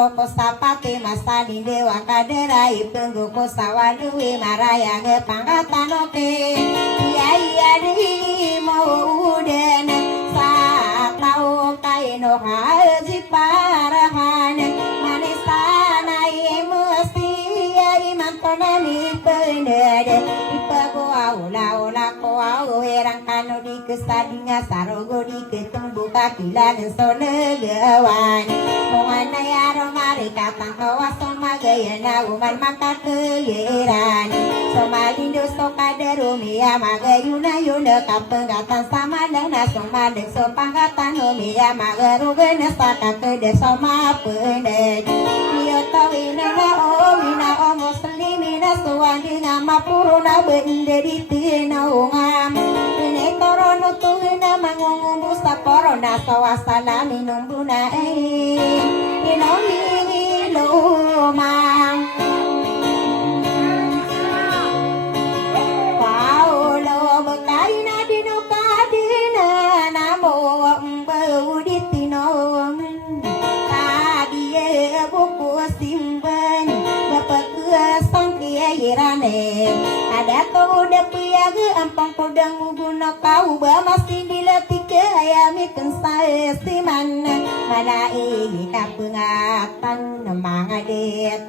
Moro ko sapati masalin dewa kaderai Penggu ko sawaluwi maraya ge pangkatanoke Iya di mau uden Saat tau kaino haji parahan Manisana mesti iman tonami pendede Ipago aula ko au erang kano di kesadinga sarogo di ketumbu kakilan solegawan Mungana yaro mari katang kawas sama gaya na uman maka kegeran Somalindo sokadero miya magayuna yuna kapengatan sama dana somadek sopangkatan miya magarugen saka kede sama pended Iyo tawina na wina muslimina suwandi ngama puruna benderi tina ungam Ini torono tuwina mangungumbu saporona sawasana minumbuna Inomi lumang Paulo bekaina dinukadina namo mbuditino Kabiye buku simben Irane ada to udah piaga ampang podang guna kau ba masih dilatih ke ayami kensai siman malai kapengatan manga det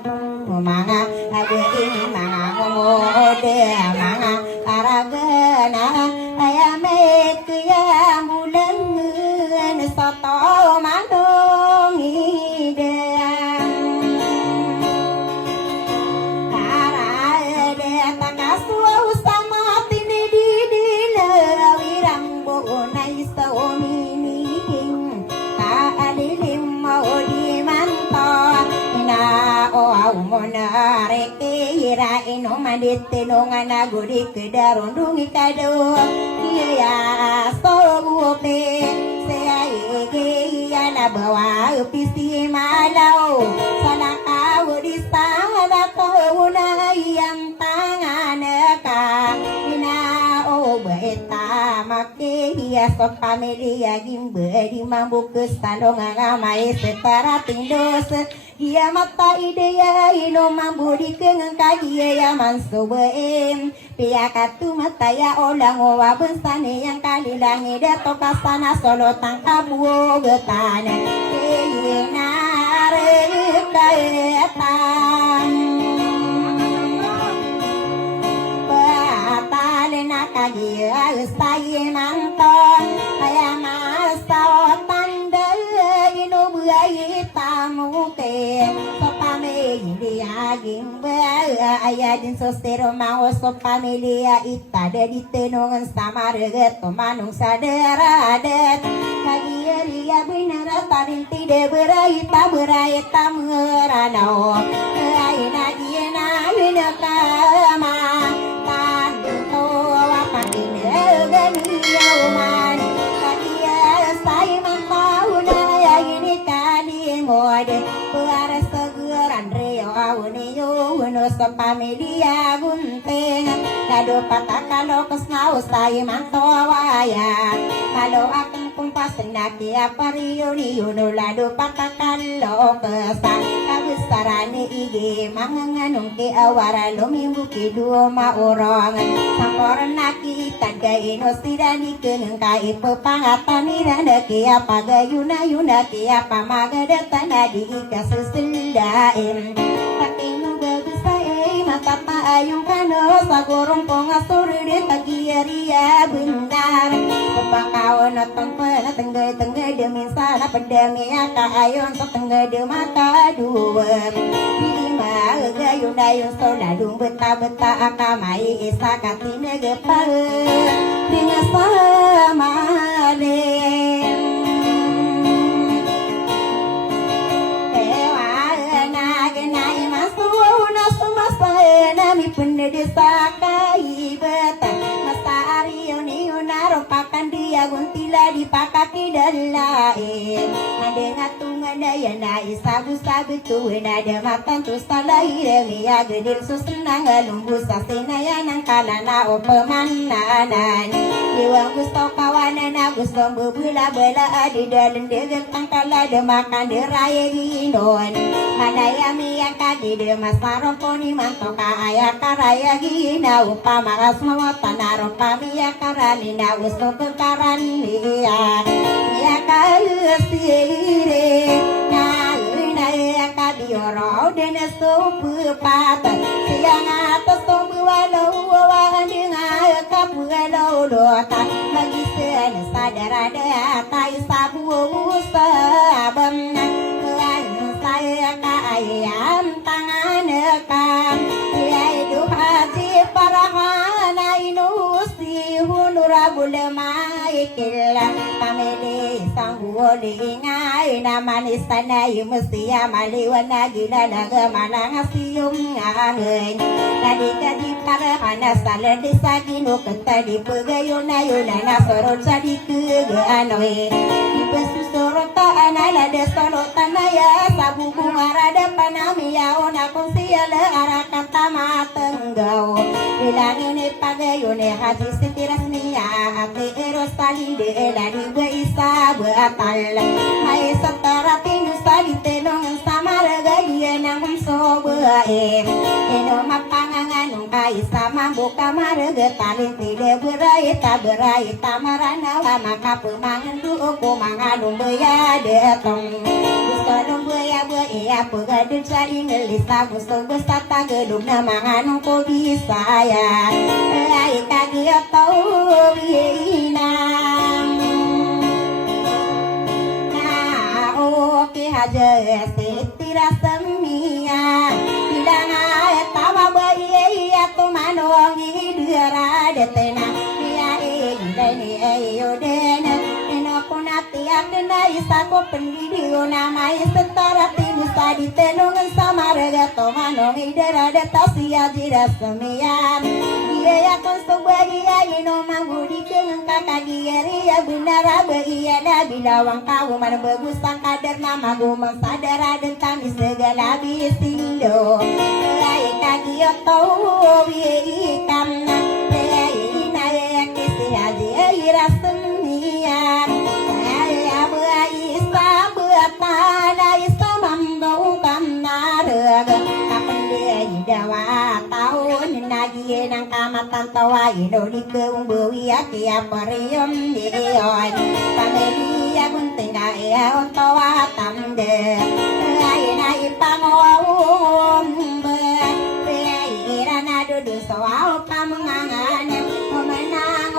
manga ada ini manga ngode manga karagana ayame kya mulen soto mandong ide Ira ino mandite nonga naguri kedarundungi kado iya sobupe saya ege na bawa upisi malau sana kau di sana kau na yang tangan ka ina obeta make iya sok familia gimbe di mambu kesalonga ngamai setara tindos Iya mata idea ino mambudi kengen kagia ya mansubeem Pia katu mata ya olang owa bensane yang kali langi dato kasana solo tangkabu getane Keye nare daetan Batale nakagia ustaye manton Kaya masaotan ino buayi tamu ke sopame dia gimba ayadin sosero mau sopamilia ita dari tenongan sama regeto manung sadera adet kagiria binara tarin tide berai ta merano aina diena wina kama tanto apandine gania uman kagia sai mantau ini kali mode puara seguran reo awuni uno sopamilia gunteng kado patakalo kesnau sai mantowaya kalau akan kumpas naki apa riuni uno lado patakalo kesan kabesarane ige manganganung ke awara lumimbu ke dua maurongan samporan naki taga ino sidani keneng kai pepangatan iranda ke apa gayuna yuna ke apa magadatan adi ikasusildaim Pakinu babisai mata ayung kano sagorong pongasuri de kagiaria benar Pepakawan notong pena tengge demi sana pedemi aka ayon so tengge de mata dua Lima gayun dayun so ladung beta aka mai isa katine gepal dengan sama Desa kai beta masari oni unaro pakan dia guntila di pakaki dalain ade ngatungan daya na isabu tu nada matan tu salai remia gedir susenang lumbu sasena yanang kalana opemananan Iwang gusto kawanan na gusto bubula-bula di dalam degang tangkala de makan de raya ginon Manayami yang kagi de masaro poni manto kaya karaya gina upama asma tanaro pamia karani na gusto kekarani ya kalsire na ya kabioro de nesopu pata siang atas tombu walau dengan kapulau dota lagi sen sadar ada tai sabu sabam saya kayam tangan kam ya hidup hati parahana inusi hunurabul maikilla pameli sangguli ngai namani sanai mesti amali wana gila naga mana ngasium ngai tadi kadi parahana salah disagino ketadi pegayuna yuna nasorot sadi keganoi di pesusorot anala desoro tanaya sabu kumarada panami ya ona konsiala arakan tama tenggau bilang ini pagayune haji sitirasniya ate eros tali de lari beisa beatal hai setara tinu sadi tenong samaraga dia nang sobae eno mapangangan kai sama buka marga taling tidak berai tamarana maka pemangan duku manganung beya detong Gusto beya beya pegadun sa ingelisa gusto besata gedung na manganung ko bisa ya ay kagiyato biinang na oke haja setira semia bilang ayat tawa beya tumanong idera detena ya ini ayo dena Kunati adena isako pendidio namai setara tibu sadi tenongan samarga tomanong idera detasia jira semian iya ya konsubagi ya ino manggudi kengang kakak gieri ya benar iya da bilawang kau mana bagusang kadar nama gumang sadara dan tami segala bisindo ay kagio tau ikam na ay ina ya kisi haji ay rasemian nang kamatan tawa ino di keung bewi aki aparium dion pamelia gunting kaya ontawa tamde ay na ipangawum be irana dudu sawa pamangangan memenang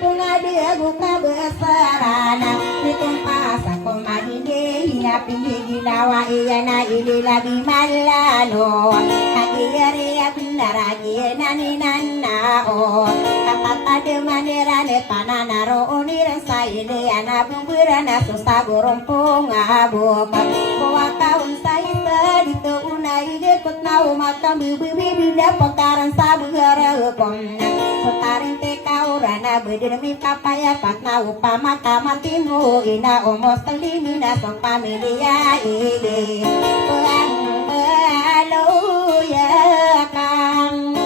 bunga dia buka besarana ditumpas aku madine ina pinggir lawa iya na ili labi malano agiyari benar nani nana o kata de manera ne pananaro onirang saile ana bumburana susah gorompong abok bawa kaun saita dito unai de kutnau makam bibi binda pekaran sabugara kom sutaring te kaurana bedemi papaya patna upama kamatinu ina omos telimina song pamilia ile pulang balo ya kang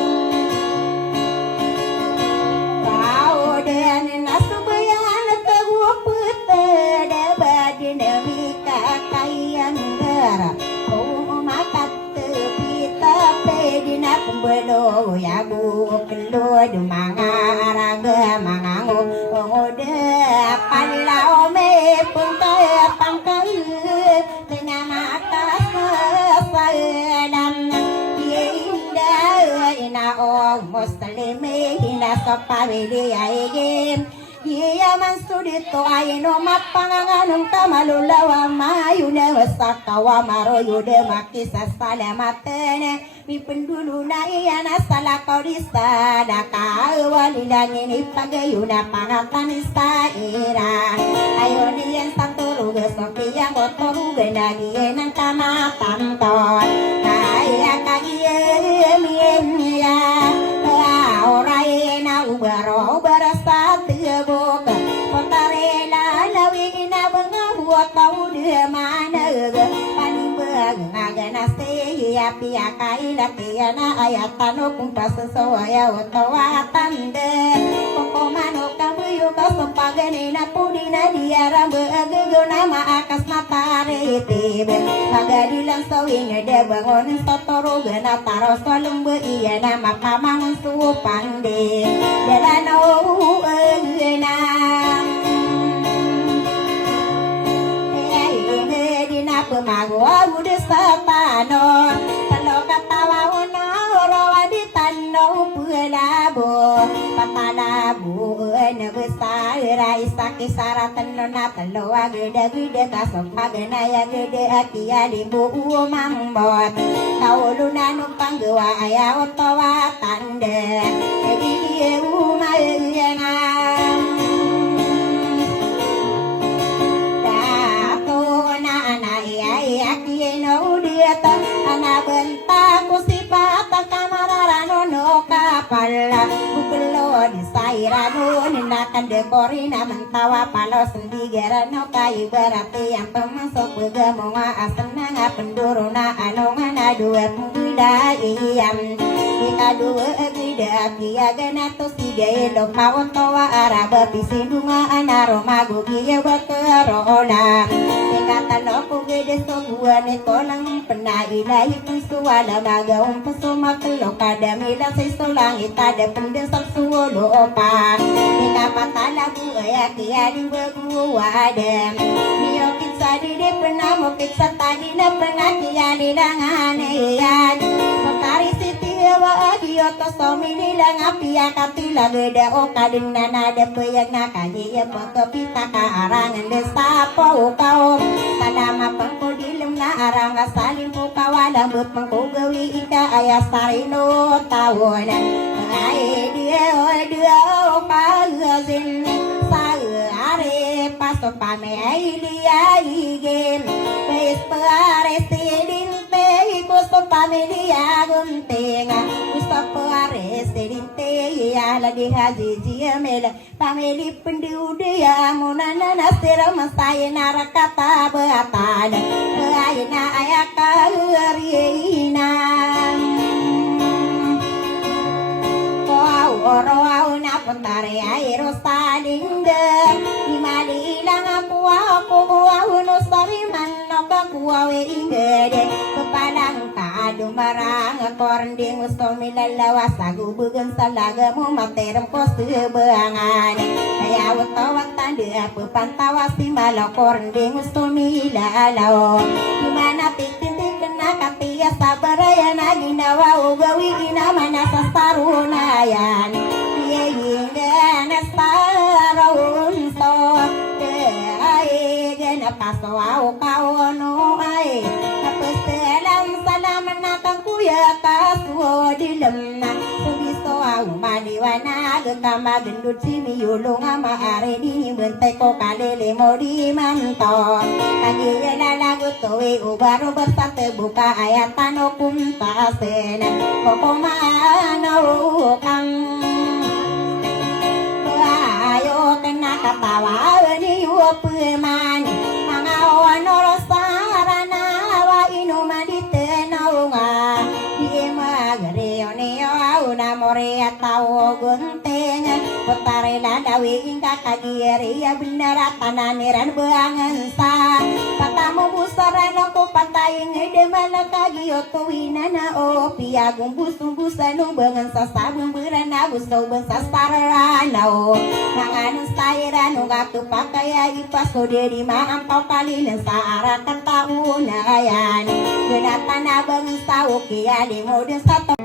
Belo ya bu kelo du mangaraga mangango ode palau me punta pangkal tengah mata salam inda ina o muslime ina sapavili aige Iya mansudito ayeno mapanganganong kamalulawa mayuna wasakawa maro yude makisa salamatene mi pendulu na iya nasala korista daka walilangin ipagayuna pangatan istaira ayo niyan santuru gesoki yang kotoru genagi nang kamatan ton kaya kagiye mienya orai na ubaro barasa boka kotarela lawi na banga buat kau dia mana paning bangagana se ya pia kai la pia na ayatano kumpas soya otawa tande koko mano kasempagane na pudina diara beego nama akas matarete magadilang sawing de bangon totoro gana taros lembe iya nama pamangun supande dalano euna dina pemagua udah sapano kalau katawa ono rawa di tano pulabo patalabu ene besar rai saki saratan nona telo agede gede kasempagana ya gede akia limbu mambot kau luna numpang gewa aya otowa tande jadi dia umayena ana benta kusipata kamararano no kapala bukelo di sairano ninakan dekorina mentawa palo sendigerano kayu berarti yang pemasok begamonga asenanga penduruna anongana dua pengguda iyam ika dua gida kia genato sige lo pawon towa araba pisidunga anaroma gugiya bakerona ika taloku gede sobuane kolang penailahi pensuala magaum pesuma kelo kadamila sesolangit ada pendesal suolo opa ika patalabu aya kia di begu wadem niyo kitsa di pernah mo kitsa tadi na pernah kia dilangane yan sokari siti wa adio to somi nilang apia kapila geda o kading nanade peyag nakaji ya poto pita ka arangan desa po kau kadama pangkodilem na aranga salim po kawala but pangkogawi ika aya sarino tawon ay dia o pagazin sa are paso pame ay liya igen pes pare sidin pe gusto pamilya guntinga gusto pare sidin te ala di haji jiamela pamili pendudia munana nasira masaya narakata beatan ayna ayaka rina oro na pantare airo salingga imali lang aku no sariman no kakuawe ingede kepalang kadu marang kornding gusto milalawas sagu bugan salaga mo materem kos beangan kaya watawat tanda pepantawas di malo kornding gusto milalao dimana titik kena katia sabaraya na ginawa ugawi inamana sa sarunayan hingga nasarun so ay gana paso au kaono ay napasalam salaman nakang kuya kasuo dilam na subiso au maliwana gama gendut simi yulung ama are di bentai ko kalele mo di manto lagi lalagu towe ubaro bersate buka ayatan okum tasena koko mana kang ayo kena katawa ni upeman mangawan orosarana wa inuma ditenaunga di magare one auna morea tau gunteng potare ladawi ingka kagieri ya bener tananiran beangan sa patamu busarano ko pataing de mana kagio to winana o piagum busung-busanu beungeun sasabung beurana busau beung sasarana o nangan sairanu gatu pakaya ipaso di maampau kali saarakan tahunayan geunatana beung sau kia di mode sato